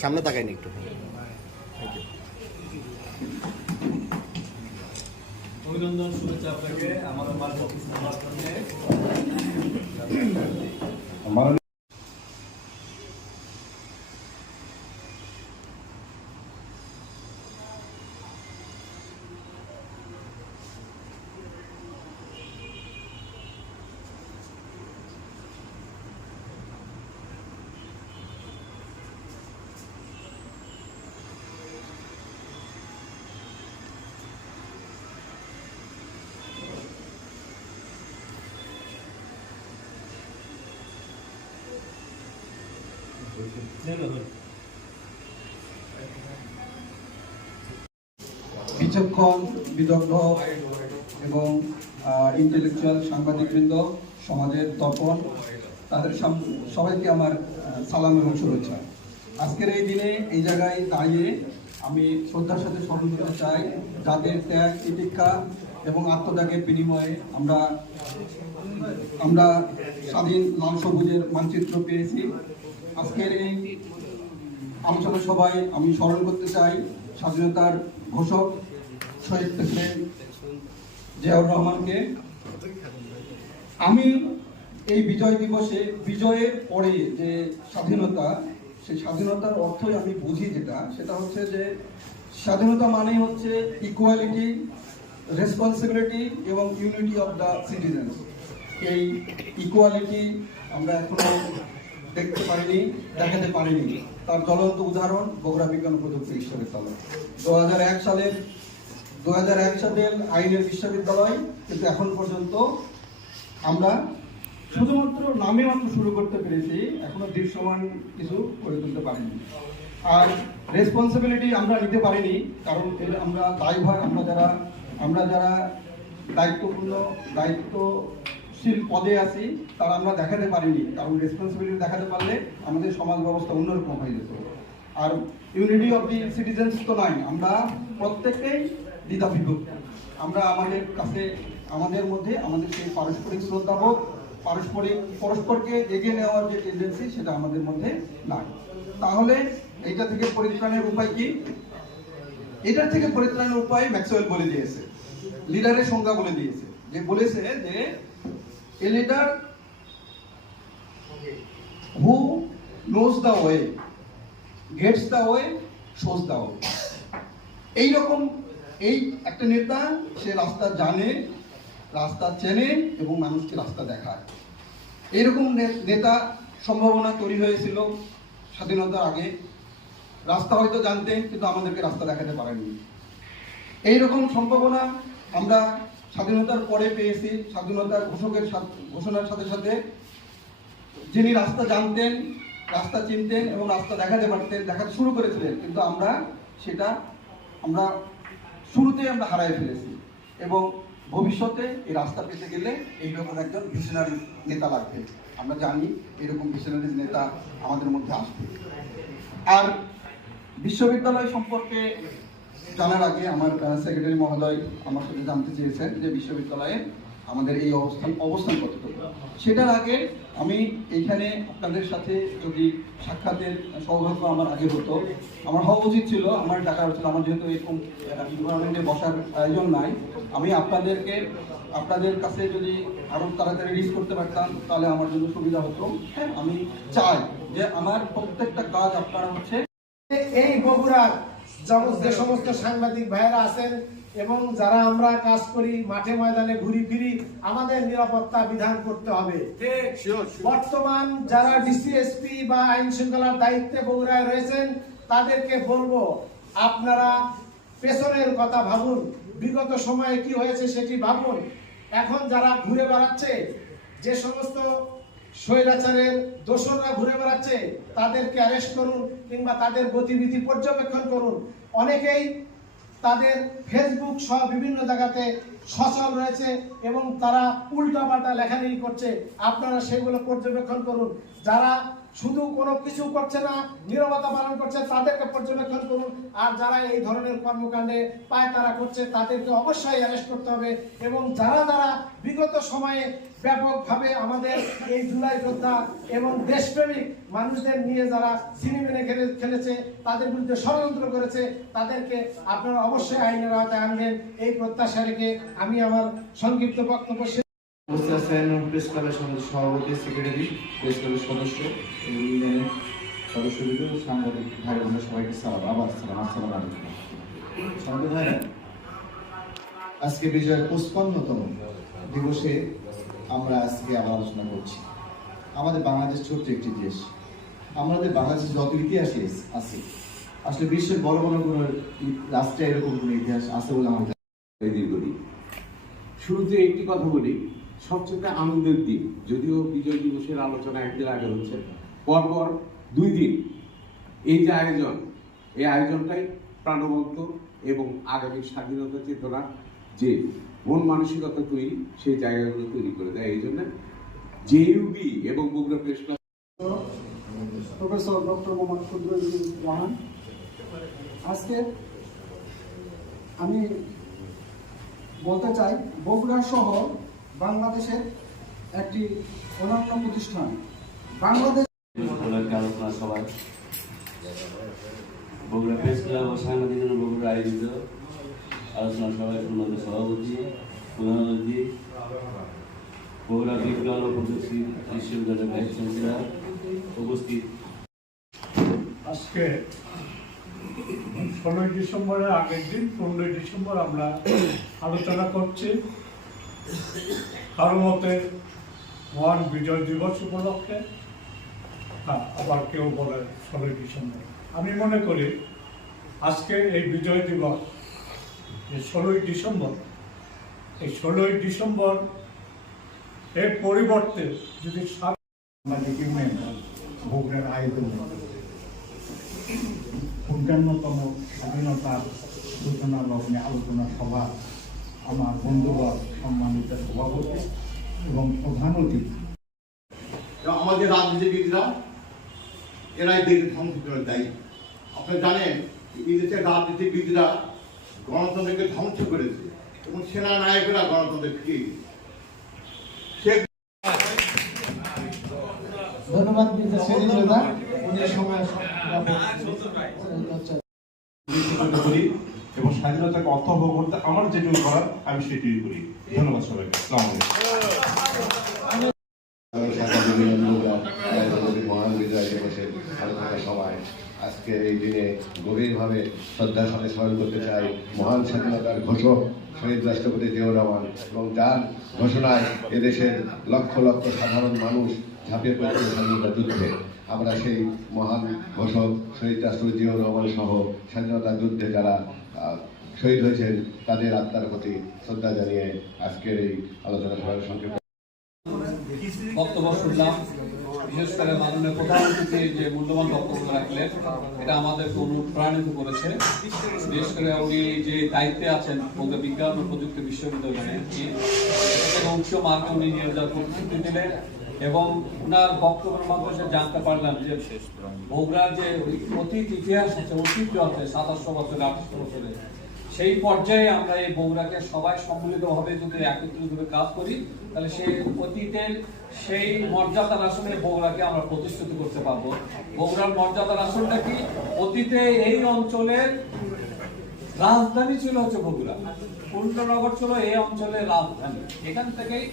সামনে তাকাই না একটু অভিনন্দন শুভেচ্ছা আপনাকে। আমার বিচক্ষণ, বিদগ্ধ এবং ইন্টেলেকচুয়াল সাংবাদিকবৃন্দ, সমাজের তপন, তাদের সবাইকে আমার সালাম এবং শুভেচ্ছা। আজকের এই দিনে এই জায়গায় দাঁড়িয়ে আমি শ্রদ্ধার সাথে স্মরণ করতে চাই যাদের ত্যাগ, তিতিক্ষা এবং আত্মত্যাগের বিনিময়ে আমরা আমরা স্বাধীন লাল সবুজের মানচিত্র পেয়েছি। আজকের এই আলোচনা সভায় আমি স্মরণ করতে চাই স্বাধীনতার ঘোষক শহীদ প্রেসিডেন্ট জিয়াউর রহমানকে। আমি এই বিজয় দিবসে, বিজয়ের পরে যে স্বাধীনতা, সেই স্বাধীনতার অর্থই আমি বুঝি যেটা, সেটা হচ্ছে যে স্বাধীনতা মানে হচ্ছে ইকুয়ালিটি রেসপন্সিবিলিটি এবং ইউনিটি অফ দ্য সিটিজেন্স এই ইকুয়ালিটি আমরা এখনও দেখতে পারিনি দেখাতে পারিনি। তার জ্বলন্ত উদাহরণ বগুড়া বিজ্ঞান প্রযুক্তি বিশ্ববিদ্যালয়। দু হাজার এক সালের দু হাজার এক সালের আইনের বিশ্ববিদ্যালয়, কিন্তু এখন পর্যন্ত আমরা শুধুমাত্র নামে মাত্র শুরু করতে পেরেছি, এখনও দৃশ্যমান কিছু করে তুলতে পারিনি। আর রেসপন্সিবিলিটি আমরা নিতে পারিনি, কারণ এর আমরা দায়ভার, আমরা যারা আমরা যারা দায়িত্বপূর্ণ দায়িত্বশীল পদে আছি, তারা আমরা দেখাতে পারিনি। কারণ রেসপন্সিবিলিটি দেখাতে পারলে আমাদের সমাজ ব্যবস্থা অন্যরকম হয়ে যেত। আর ইউনিটি অফ দি সিটিজেন্স তো নাই, আমরা প্রত্যেককেই দ্বিধা বিভক্ত আমরা আমাদের কাছে, আমাদের মধ্যে আমাদের সেই পারস্পরিক শ্রদ্ধাবোধ পারস্পরিক, পরস্পরকে এগিয়ে নেওয়ার যে টেন্ডেন্সি সেটা আমাদের মধ্যে নাই। তাহলে এইটা থেকে পরিত্রাণের উপায় কি? এটার থেকে পরিত্রাণের উপায় ম্যাক্সওয়েল বলে দিয়েছে। লিডারের সংজ্ঞা বলে দিয়েছে। যে বলেছে যে a leader who knows the way gets the way shows the way এইরকম এই একটা নেতা, সে রাস্তা জানে, রাস্তা চেনে এবং মানুষকে রাস্তা দেখায়। এইরকম নেতা সম্ভাবনা তৈরি হয়েছিল স্বাধীনতার আগে। রাস্তা হয়তো জানতেন, কিন্তু আমাদেরকে রাস্তা দেখাতে পারেননি। এইরকম সম্ভাবনা আমরা স্বাধীনতার পরে পেয়েছি, স্বাধীনতার ঘোষকের ঘোষণার সাথে সাথে যিনি রাস্তা জানতেন, রাস্তা চিনতেন এবং রাস্তা দেখাতে পারতেন দেখাতে শুরু করেছিলেন, কিন্তু আমরা সেটা আমরা শুরুতেই আমরা হারাই ফেলেছি। এবং ভবিষ্যতে এই রাস্তা পেতে গেলে এইরকম একজন ভিশনারি নেতা লাগবে। আমরা জানি এরকম ভিশনারি নেতা আমাদের মধ্যে আসবে। আর বিশ্ববিদ্যালয় সম্পর্কে জানার আগে আমার সেক্রেটারি মহোদয় আমার সাথে জানতে চেয়েছেন যে বিশ্ববিদ্যালয়ে আমাদের এই অবস্থান অবস্থান কতটুকু? সেটার আগে আমি এইখানে আপনাদের সাথে যদি সাক্ষাতের সৌভাগ্য আমার আগে হতো, আমার হওয়া উচিত ছিল, আমার ডাকা হচ্ছিল আমার যেহেতু এরকম এনভারনমেন্টে বসার আয়োজন নাই, আমি আপনাদেরকে, আপনাদের কাছে যদি আরও তাড়াতাড়ি রিচ করতে পারতাম, তাহলে আমার জন্য সুবিধা হতো। হ্যাঁ আমি চাই যে আমার প্রত্যেকটা কাজ আপনারা হচ্ছে এই বগুড়ার যেমন যে সমস্ত সাংবাদিক ভাইয়েরা আছেন এবং যারা আমরা কাজ করি মাঠে ময়দানে ঘুরি ফিরি আমাদের নিরাপত্তা বিধান করতে হবে। বর্তমান যারা ডিসিএসপি বা আইন শৃঙ্খলার দায়িত্বে বগুড়ায় রয়েছেন তাদেরকে বলব আপনারা পেছনের কথা ভাবুন বিগত সময়ে কি হয়েছে সেটি ভাবুন। এখন যারা ঘুরে বেড়াচ্ছে যে সমস্ত স্বৈরাচারের দোসররা ঘুরে বেড়াচ্ছে, তাদেরকে অ্যারেস্ট করুন কিংবা তাদের গতিবিধি পর্যবেক্ষণ করুন। অনেকেই তাদের ফেসবুক সহ বিভিন্ন জায়গাতে সচল রয়েছে এবং তারা উল্টাপাল্টা লেখালেখি করছে। আপনারা সেগুলো পর্যবেক্ষণ করুন। যারা শুধু কোনো কিছু করছে না, নীরবতা পালন করছে, তাদেরকে পর্যবেক্ষণ করুন। আর যারা এই ধরনের কর্মকাণ্ডে পায়তারা করছে, তাদেরকে অবশ্যই অ্যারেস্ট করতে হবে। এবং যারা যারা বিগত সময়ে ব্যাপকভাবে আমাদের এই জুলাই যোদ্ধা এবং দেশপ্রেমিক মানুষদের নিয়ে যারা সিনেমেনে খেলে, খেলেছে, তাদের বিরুদ্ধে ষড়যন্ত্র করেছে, তাদেরকে আপনারা অবশ্যই আইনের আওতায় আনবেন। এই প্রত্যাশা রেখে আমি আমার সংক্ষিপ্ত বক্তব্য শেষ প্রেস ক্লাবের সভাপতি সেক্রেটারি, প্রেস ক্লাবের সদস্য সাংবাদিক ভাই বোনের সবাইকে সালাম, আবার সালাম, আসসালাম আলাইকুম। আজকে বিজয়ের পঁচপান্নতম দিবসে আমরা আজকে আবার আলোচনা করছি। আমাদের বাংলাদেশ ছোট্ট একটি দেশ। আমাদের বাংলাদেশের যত ইতিহাস আছে। আসলে বিশ্বের বড় বড় কোনো রাষ্ট্রে এরকম কোনো ইতিহাস আছে বলে দীর্ঘদিন শুরুতে একটি কথা বলি, সবচেয়ে আনন্দের দিন, যদিও বিজয় দিবসের আলোচনা একদিন আগে হচ্ছে, পরপর দুই দিন। এই যে আয়োজন, এই আয়োজনটাই প্রাণবন্ত এবং আগামী স্বাধীনতা চেতনা যে মন মানসিকতা তৈরি সেই জায়গাগুলো তৈরি করে দেয়। এই জন্য জেইউবি এবং Bogura press club professor doctor Mohammad আজকে আমি বলতে চাই বগুড়া সহ বাংলাদেশের একটি অনন্য প্রতিষ্ঠান। বাংলাদেশ আলোচনা সভায় বগুড়া প্রেস ক্লাব ও সাংবাদিক বগুড়া আয়োজিত আলোচনা সভায় উন্নত সভাপতি প্রধান অতিথি বগুড়া বিজ্ঞান ও প্রযুক্তি বিশ্ববিদ্যালয়ের ভাইস চ্যান্সেলর উপস্থিত। আজকে ষোলোই ডিসেম্বরের আগের দিন পনেরোই ডিসেম্বর আমরা আলোচনা করছি কারও মতে মহান বিজয় দিবস উপলক্ষে হ্যাঁ, আবার কেউ বলে ষোলোই ডিসেম্বর। আমি মনে করি আজকে এই বিজয় দিবস যে ষোলোই ডিসেম্বর, এই ষোলোই ডিসেম্বর এর পরিবর্তে যদি ইউনিয়ন, ভোগের আয়োজন পঞ্চান্নতম স্বাধীনতার সূচনা লগ্নে আলোচনা সভা আমার বন্ধুবর সম্মানিত সভাপতি এবং প্রধান অতিথি। আমাদের রাজনীতিবিদরা, এরাই দেশ ধ্বংস করে দেয়। আপনি জানেন, এই দেশের রাজনীতিবিদরা গণতন্ত্রকে ধ্বংস করেছে এবং সেনা নায়কেরা গণতন্ত্র ফিরিয়ে দিয়েছে ধন্যবাদ এবং স্বাধীনতাকে অর্থবহ করতে আমার যেটুকু করার আমি সেটুকুই করি। ধন্যবাদ সবাইকে আসসালামু আলাইকুম মহান বিজয় দিবসের আলোচনা সভায় আজকের এই দিনে গভীরভাবে শ্রদ্ধার সাথে স্মরণ করতে চাই মহান স্বাধীনতার ঘোষক শহীদ রাষ্ট্রপতি জিয়াউর রহমান এবং যার ঘোষণায় এদেশের লক্ষ লক্ষ সাধারণ মানুষ ঝাঁপিয়ে পড়েছে স্বাধীনতা যুদ্ধে। আমরা সেই মহান ঘোষক শহীদ রাষ্ট্রপতি জিয়াউর রহমান সহ স্বাধীনতা যুদ্ধে যারা শহীদ হয়েছেন, তাদের আত্মার প্রতি শ্রদ্ধা জানিয়ে আজকের এই আলোচনা সভার সংক্ষেপে বক্তব্য শুনলাম। বিশেষ করে মাননীয় প্রধান অতিথি যে মূল্যবান বক্তব্য রাখলেন, এটা আমাদেরকে অনুপ্রাণিত করেছে। বিশেষ করে উনি যে দায়িত্বে আছেন বিজ্ঞান ও প্রযুক্তি বিশ্ববিদ্যালয়ে উচ্চ মার্গ উনি নিয়ে প্রতিশ্রুতি দিলেন এবং ওনার বক্তব্যের মাধ্যমে জানতে পারলাম যে বগুড়ার যে অতীত ইতিহাস আছে ঐতিহ্য আছে, সাতাশশো বছরে, আঠাশশো বছরে সেই পর্যায়ে আমরা এই বগুড়াকে সবাই সম্মিলিতভাবে যদি একত্রিতভাবে কাজ করি, তাহলে সেই অতীতের সেই মর্যাদার আসলে বগুড়াকে আমরা প্রতিষ্ঠিত করতে পারব। বগুড়ার মর্যাদার আসনটা কি? অতীতে এই অঞ্চলের রাজধানী ছিল হচ্ছে বগুড়া। কুণ্ডনগর ছিল এই অঞ্চলের রাজধানী। এখান থেকেই